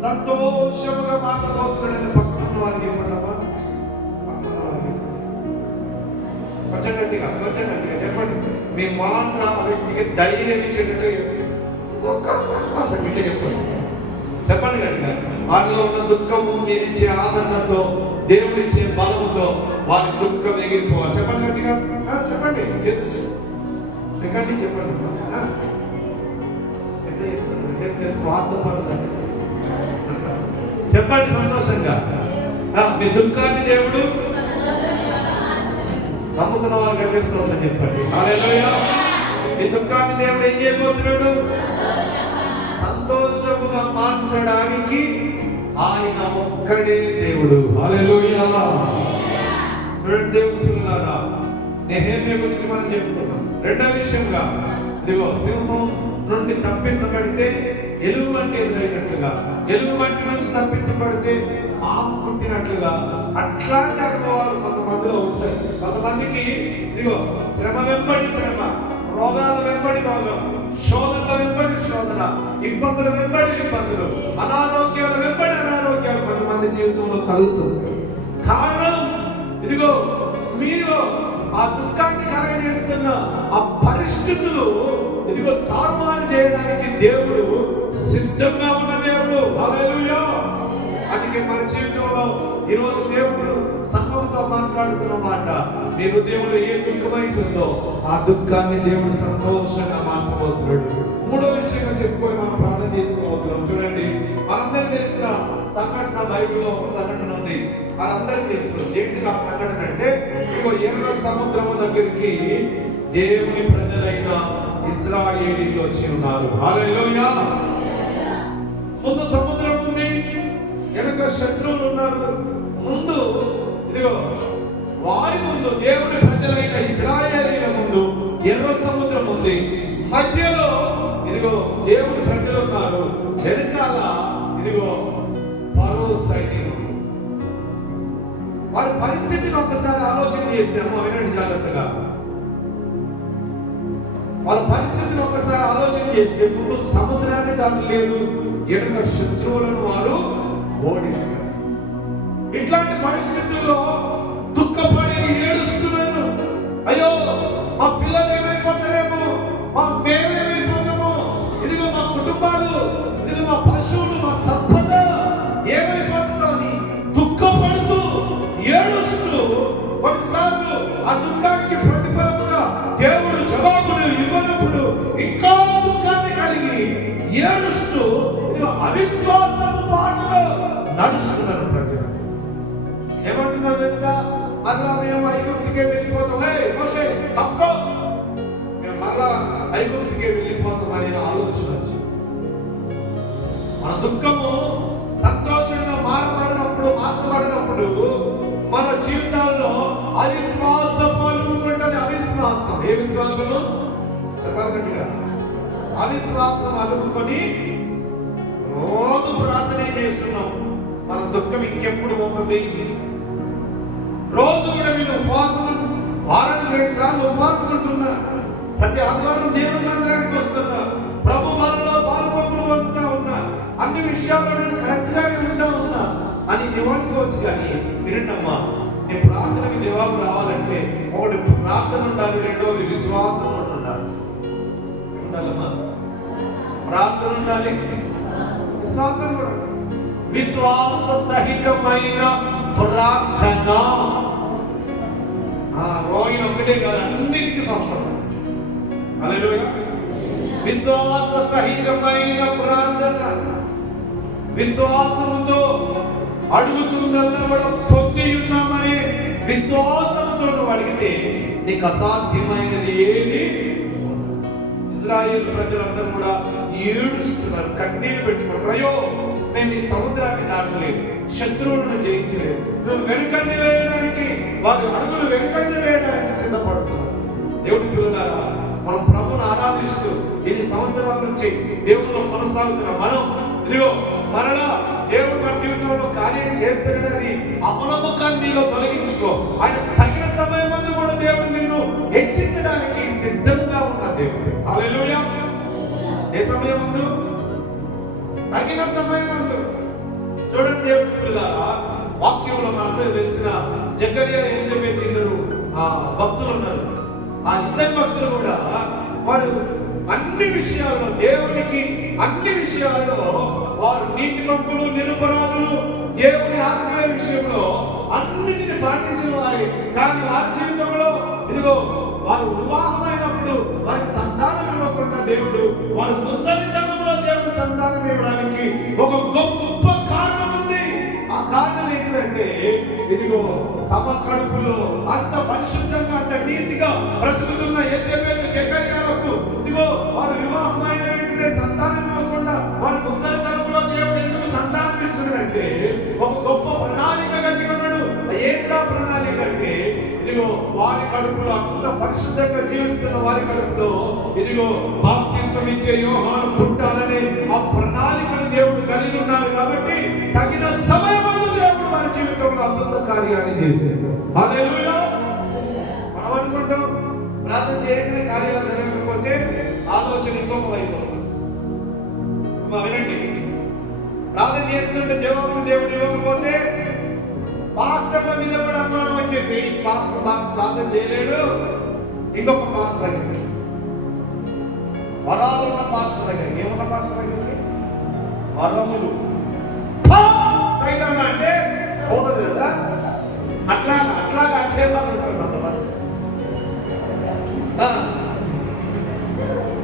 సంతోషముగా మార్చబోతున్నాడని పక్కన వారికి ఏమన్నావా? కొంచెం గట్టిగా చెప్పండి. మీ మాట ఆ వ్యక్తికి ధైర్యం ఇచ్చేటట్టు చెప్పండి. చెప్పండి గట్టిగా. వారిలో ఉన్న దుఃఖము మీరిచ్చే ఆదరణతో, దేవుడిచ్చే బలముతో వారి దుఃఖం ఎగిరిపోవాలి. చెప్పండి గట్టిగా చెప్పండి. చెప్పండి. స్వార్థపడదండి. చెప్పండి సంతోషంగా. మీ దుఃఖాన్ని దేవుడు నమ్ముతున్న వారు కనిపిస్తుందని చెప్పండి. హల్లెలూయా! మీ దుఃఖాన్ని దేవుడు ఏం చేయబోతున్నాడు? సంతోషముగా మార్చడానికి ఆయన ఒక్కడే దేవుడు. హల్లెలూయా! చూడండి దేవుని పిల్లలారా, నెహెమ్యా గురించి మనం చెప్పుకున్నాం. రెండవ విషయంగా, ఇదిగో సింహం నుండి తప్పించబడితే ఎలుగుబంటి ఎదురైనట్లుగా, ఎలుగుబంటి నుంచి తప్పించబడితే పాము పుట్టినట్లుగా, అట్లాంటి అనుభవాలు కొంతమందిలో ఉంటాయి. కొంతమందికి ఇదిగో శ్రమ వెంబడి శ్రమ, రోగాల వెంబడి రోగం, శోధనల వెంబడి శోధన, ఇబ్బందుల వెంబడి ఇబ్బందులు, అనారోగ్యాల వెంబడి అనారోగ్యాలు కొంతమంది జీవితంలో కలుగుతుంది. కారణం ఇదిగో మీరు ఆ దుఃఖాన్ని కలగజేస్తున్న ఆ పరిస్థితులు ఇదిగో తారుమారు చేయడానికి దేవుడు సిద్ధంగా ఉన్న దేవుడు. హల్లెలూయా! అందుకే మన జీవితంలో ఈరోజు దేవుడు సంఘంతో మాట్లాడుతున్న మాట, మీ హృదయంలో ఏ దుఃఖమైతుందో ఆ దుఃఖాన్ని దేవుడు సంతోషంగా మార్చబోతున్నాడు. మూడో విషయంగా చెప్పుకొని మనం ప్రార్థన చేసుకోబోతున్నాం. చూడండి, మనందరికీ తెలిసిన సంఘటన, బైబిల్లో ఒక సంఘటన ఉంది, మనందరికీ తెలుసు. ఏంటి ఆ సంఘటన అంటే, ఇగో ఎర్ర సముద్రము దగ్గరికి దేవుని ప్రజలైన ఇశ్రాయేలీయులు వచ్చి ఉన్నారు. హల్లెలూయా! ముందు సముద్రం ఉంది, వెనుక శత్రువులు ఉన్నారు. ముందు ఇదిగో వారి ముందు, దేవుని ప్రజలైన ఇశ్రాయేలీయుల ముందు ఎర్ర సముద్రం ఉంది, మధ్యలో ఇదిగో దేవుని ప్రజలు ఉన్నారు, వెనకాల ఇదిగో ఫరో సైన్యం. వారి పరిస్థితిని ఒక్కసారి ఆలోచన చేస్తాము. వినండి జాగ్రత్తగా. వాళ్ళ పరిస్థితిని ఒక్కసారి ఆలోచన చేస్తే ముందు సముద్రాన్ని దాటలేరు, ఎడక శత్రువులను వారు ఓడించారు. ఇట్లాంటి పరిస్థితుల్లో దుఃఖపడి ఏడుస్తున్నారు. అయ్యో మా పిల్లలు ఏమైపోతారేమో, మేమేమైపోతామో, ఇదిగో మా కుటుంబాలు, ఇదిగో మా పశువులు, మా సంపద ఏమైపోతుందో అని దుఃఖపడుతూ ఏడుస్తూ, కొన్నిసార్లు ఆ దుఃఖానికి ప్రతిఫలముగా దేవుడు జవాబులు ఇవ్వనప్పుడు ఇంకా దుఃఖాన్ని కలిగి ఏడుస్తూ అవిశ్వాసము బాటలో నడుస్తున్నారు ప్రజలు. ఏమంటున్నారు తెలుసా? మరలా మేము ఐగుప్తుకే వెళ్ళిపోతాం, మోషే తప్పుకో, మేము మరలా ఐగుప్తుకే వెళ్ళిపోతాం అనే ఆలోచన వచ్చింది. మన దుఃఖము సంతోషంగా మార్చబడినప్పుడు మన జీవితాల్లో అవిశ్వాసం అలుముకుంటుంది. అవిశ్వాసం, ఏ విశ్వాసము చెప్పగట్టిగా? అవిశ్వాసం అలుముకొని రోజు ప్రార్థన చేస్తున్నాం, మన దుఃఖం ఇంకెప్పుడు పోతుంది? రోజు కూడా నేను ఉపవాసం, వారానికి 2 సార్లు ఉపవాసం ఉంటున్నా, ప్రతి ఆదివారం దేవుని మందిరానికి వస్తున్నా, ప్రభు బలలో పాలుపంపులు పొందుతా ఉన్నా, అన్ని విషయాల్లో నేను కరెక్ట్ గా వింటా ఉన్నా అని నివాడుకోవచ్చు. కానీ వినండమ్మా, నీ ప్రార్థనకి జవాబు రావాలంటే ఒకటి ప్రార్థన ఉండాలి, రెండోది విశ్వాసం ఉండాలి. ఉండాలమ్మా, ప్రార్థన ఉండాలి, విశ్వాసం కూడా. విశ్వాస సహితమైన ప్రార్థన రోగిని ఒక్కటే కాదు, అన్నిటికీ స్వస్థత. హల్లెలూయా. విశ్వాస సహితమైన ప్రార్థన, విశ్వాసంతో అడుగుతుందన్నా కూడా పొంది ఉన్నామని విశ్వాసంతో నువ్వు అడిగితే నీకు అసాధ్యమైనది ఏది. ఇశ్రాయేలు ప్రజలందరూ కూడా ఏడుస్తున్నారు, కన్నీళ్లు పెట్టుకుంటారు. అయ్యో మేము ఈ సముద్రాన్ని దాటలేదు, శత్రువులను జయించలేదు. నువ్వు వెనుకంజ వేయడానికి, వారి అడుగులు వెనుకంజ వేయడానికి సిద్ధపడుతున్నారు. దేవుడి పిల్లలారా, మనం ప్రభుని ఆరాధిస్తూ ఎన్ని సంవత్సరాల నుంచి దేవుడిలో కొనసాగుతున్నా మనం ఇదిగో మరలా దేవుడు మన జీవితంలో కార్యం చేస్తాడని అపనమ్మకాన్ని నీలో తొలగించుకో. ఆయన తగిన సమయం ముందు కూడా దేవుడు నిన్ను హెచ్చించడానికి సిద్ధంగా ఉన్న దేవుడు. హల్లెలూయా. ఏ సమయం ముందు? తగిన సమయం ముందు. చూడండి దేవుడి పిల్లలారా, వాక్యంలో మనందరూ తెలిసిన జకరియా, ఎలిజబెత్ ఇద్దరు భక్తులు ఉన్నారు. ఆ ఇద్దరు భక్తులు కూడా వారు అన్ని విషయాల్లో దేవునికి, అన్ని విషయాల్లో వారు నీతిమంతులు, నిరపరాధులు, దేవుని ఆజ్ఞల విషయంలో అన్నిటిని పాటించిన వారే. కానీ వారి జీవితంలో ఇదిగో వారు వివాహమైనప్పుడు వారికి సంతానం ఇవ్వకుండా దేవుడు, వారి ముసలితనంలో దేవుడు సంతానం ఇవ్వడానికి ఒక గొప్ప కారణం ఉంది. ఆ కారణం ఏంటంటే ఇదిగో తమ కడుపులో అంత పరిశుద్ధంగా, అంత నీతిగా బ్రతుకుతున్న ఎలిజబెత్, జకర్యాలకు ఇదిగో వారు వివాహమైన వెంటనే సంతానం ఇవ్వకుండా వారి ముసలితనంలో దేవుడు ఎందుకు సంతానం ఇస్తున్నాడంటే ఒక గొప్ప ప్రణాళిక కలిగి ఉన్నాడు. ఏంటా ప్రణాళిక అంటే ఇదిగో వారి కడుపులో, అంత పరిశుద్ధంగా జీవిస్తున్న వారి కడుపులో ఇదిగో బాప్తిసం ఇచ్చే యోహాను పుట్టాలనే ఆ ప్రణాళికను దేవుడు కలిగి ఉన్నాడు. కాబట్టి తగిన సమయమందు దేవుడు వారి జీవితంలో అద్భుత కార్యాన్ని చేశాడు. హల్లెలూయా. మనం అనుకుంటాం ప్రార్థన చేయగానే కార్యాలు జరగకపోతే ఆలోచన ఇంకొక వైపు వస్తుంది. వినండి, ప్రార్థన చేసుకుంటే జవాబు దేవుడు ఇవ్వకపోతే పాస్టర్ల మీద కూడా అనుమానం వచ్చేసి పాస్టర్ ప్రార్థన చేయలేడు, ఇంకొక పాస్టర్ దగ్గరికి, వరాలు ఉన్న పాస్టర్ దగ్గరికి. ఏమన్నా పాస్టర్ దగ్గరికి వరములు సైతం అంటే పోతుంది కదా, అట్లాగా ఆశీర్వాదం ఉంటారు.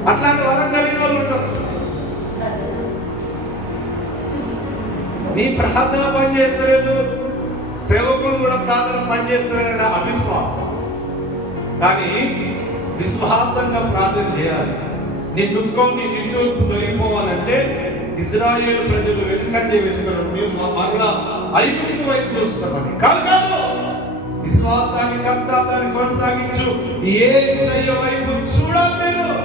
అట్లాంటి వరం కలిగిన వాళ్ళు ఉంటారు. నీ ప్రార్థన పనిచేస్తలేదు, సేవకులు కూడా ప్రార్థన పనిచేస్తారనే అవిశ్వాసం. కానీ విశ్వాసంగా ప్రార్థన చేయాలి. నీ దుఃఖం, నీ నిండుకు తొలగిపోవాలంటే ఇశ్రాయేలు ప్రజలు వెనుకంజ వేస్తారు, మేము మరలా ఐగుప్తు వైపు చూస్తామని కాదు. విశ్వాసాన్ని కర్త దాన్ని కొనసాగించు. యేసయ్య వైపు చూడాలి. మీరు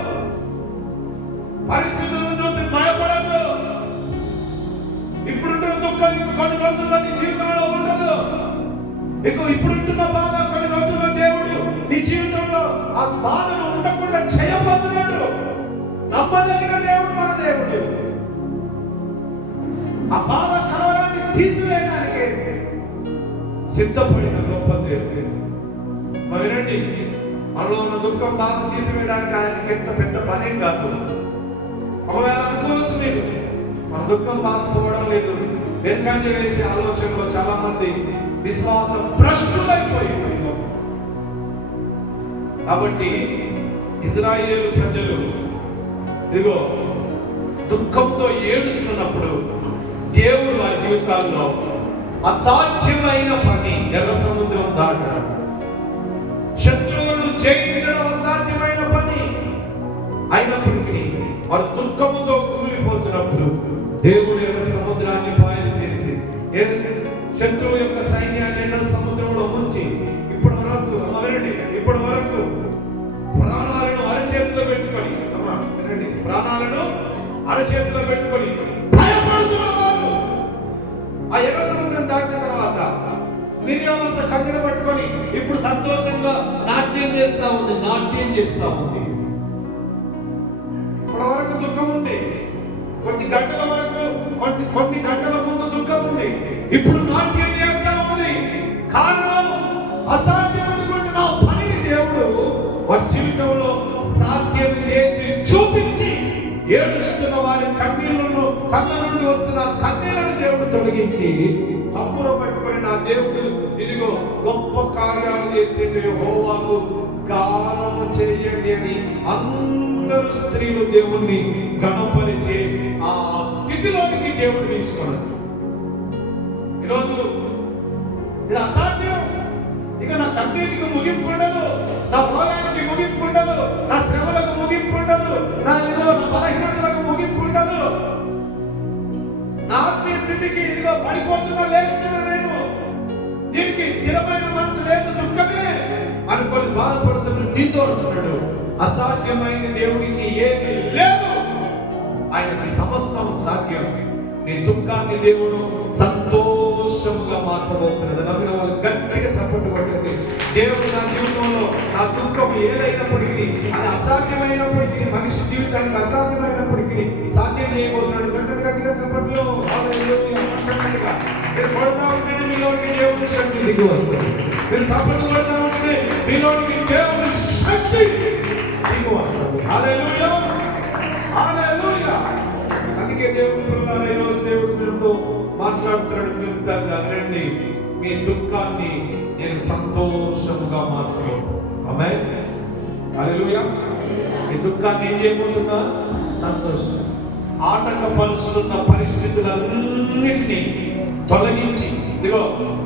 పరిస్థితులను చూసి భయపడద్దు. ఇప్పుడుంటున్న దుఃఖం కొన్ని రోజుల్లో నీ జీవితంలో ఉండదు. ఇప్పుడుంటున్న బాధ కొన్ని రోజుల్లో దేవుడు నీ జీవితంలో ఆ బాధను ఉండకుండా చేయబోతున్నాడు. నమ్మదగిన దేవుడు మన దేవుడు. ఆ బాధ కలవరాన్ని తీసివేయడానికి సిద్ధపడిన గొప్ప దేవుడు. మరి రండి, మనలో ఉన్న దుఃఖం బాధ తీసివేయడానికి ఆయనకి ఎంత పెద్ద పనేం కాదు. ఒకవేళ అనుకోవచ్చు మీరు మన దుఃఖం బాధపోవడం లేదు, వెనుకంజ వేసే ఆలోచనలో చాలా మంది విశ్వాసం భ్రష్టులైపోయింది. కాబట్టి ఇశ్రాయేలు ప్రజలు ఇదిగో దుఃఖంతో ఏడుస్తున్నప్పుడు దేవుడు వారి జీవితాల్లో అసాధ్యమైన పని ఎర్ర సముద్రం దాటడం, శత్రువులను జయించడం అసాధ్యమైన పని అయినప్పటికీ వారు దుఃఖంతో కూలిపోతున్నప్పుడు దేవుడు ఎర్ర సముద్రాన్ని పాయలు చేసి శత్రువు యొక్క సైన్యాన్ని ఎర్ర సముద్రంలో ముంచి ఇప్పటి వరకు ప్రాణాలను అరచేతిలో పెట్టుకొని భయపడుతున్నారు. ఆ ఎర్ర సముద్రం దాటిన తర్వాత మిరియామంతా కంగన పట్టుకొని ఇప్పుడు సంతోషంగా నాట్యం చేస్తా ఉంది. ఇప్పటి వరకు దుఃఖం ఉంది. కొన్ని గంటల ముందు దుఃఖం ఉంది. ఇప్పుడు నాట్యం చేస్తా ఉంది. కారణం అసాధ్యం అనుకుంటున్న పనిని దేవుడు వారి జీవితంలో సాధ్యం చేసి చూపించి ఏడుస్తున్న వారి కళ్ళ నుండి వస్తున్న కన్నీళ్లను దేవుడు తొలగించి తప్పులో పట్టుకొని నా దేవుడు ఇదిగో గొప్ప కార్యాలు చేసింది, యెహోవాకు గానం చేయండి అని అందరూ స్త్రీలు దేవుణ్ణి గణపరిచే ఆ స్థితిలోనికి దేవుడు తీసుకున్నాడు. ఈరోజు ఇది అసాధ్యం. ఇక నా కన్నీటికి ముగింపు ఉండదు, నా భోగానికి ముగింపు ఉండదు, నా శ్రమలకు ముగింపు ఉండదు, నా బలహీనతలకు ముగింపు ఉండదు, నా ఆత్మీయ స్థితికి ఇదిగో పడిపోతున్నా లేస్తున్నా నేను, దీనికి స్థిరమైన మనసు లేదు, దుఃఖమే అనుకొని బాధపడుతున్న నీతో అంటున్నాడు. అసాధ్యమైన దేవుడికి ఏది లేదు, ఆయనకి సమస్తం సాధ్యం. నీ దుఃఖాన్ని దేవుడు సంతోషముగా మార్చబోతున్నాడు. నమ్మిన వాళ్ళు గట్టిగా చప్పట్లు కొట్టండి. దేవుడు నా జీవితంలో నా దుఃఖం ఏదైనప్పటికీ, అది అసాధ్యమైనప్పటికీ, మనిషి జీవితానికి అసాధ్యమైనప్పటికీ సాధ్యం చేయబోతున్నాడు. గట్టిగా చప్పట్లు. మీరు కొడతా ఉంటే మీలోకి దేవుడి శక్తి దిగి వస్తుంది. మీరు చప్పట్లు కొడతా ఉంటే మీలోకి దేవుడి శక్తి దిగి వస్తుంది. హల్లెలూయా, హల్లెలూయా. అందుకే దేవుడు పిల్లలు ఈరోజు దేవుడు మీతో మాట్లాడుతున్నాడు. చెప్తాను రండి, మీ దుఃఖాన్ని నేను సంతోషముగా మార్చబోతున్నాను. ఆమేన్, హల్లెలూయా. ఈ దుఃఖాన్ని ఏం చేయబోతున్నా? సంతోషం. ఆటంకపరుస్తున్న పరిస్థితులన్నిటినీ తొలగించి, ఇదిగో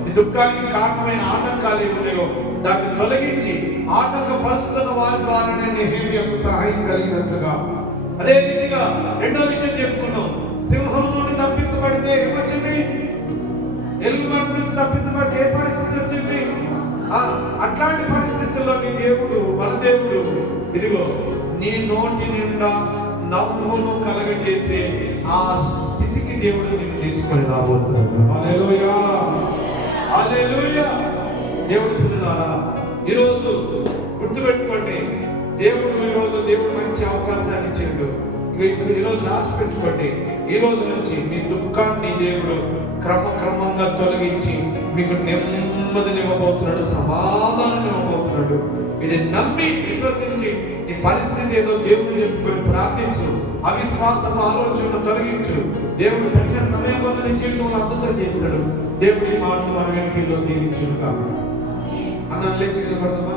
ఈ దుఃఖానికి కారణమైన ఆటంకాలు ఏమున్నాయో దాన్ని తొలగించి ఆటంకపరుస్తున్న వారి ద్వారానే నెహెమ్యా యొక్క సహాయం కలిగినట్లుగా. అదే రీతిగా రెండో విషయం చెప్పుకున్నాం. సింహం నుండి తప్పించబడితే ఏమొచ్చింది? ఎలుగుబంటి నుంచి తప్పించబడితే ఏ పరిస్థితి వచ్చింది? అట్లాంటి పరిస్థితుల్లోకి దేవుడు, మన దేవుడు ఇదిగో నీ నోటి నిండా నవ్వును కలగజేసే ఆ స్థితికి దేవుడు నిన్ను తీసుకొని రాబోతున్నాడు. హల్లెలూయా, హల్లెలూయా. దేవుడు పిల్లలారా, ఈరోజు గుర్తుపెట్టుకోండి, దేవుడు మంచి అవకాశాన్ని ఇచ్చిండు. ఈరోజు రాసి పెట్టుకోండి, ఈ రోజు నుంచి మీ దుఃఖాన్ని దేవుడు క్రమంగా తొలగించి మీకు నెమ్మదిని ఇవ్వబోతున్నాడు, సమాధానం ఇవ్వబోతున్నాడు. ఇది నమ్మి విశ్వసించి నీ పరిస్థితి ఏదో దేవుడు చెప్పుకొని ప్రార్థించు. అవిశ్వాసం ఆలోచనను తొలగించు. దేవుడు తగిన సమయంలో నీ జీవితంలో అద్భుతం చేస్తాడు. దేవుడి మాటలు మన వెనుకల్లో దీవించును కాక. అన్న లేచి నిలబడదామా?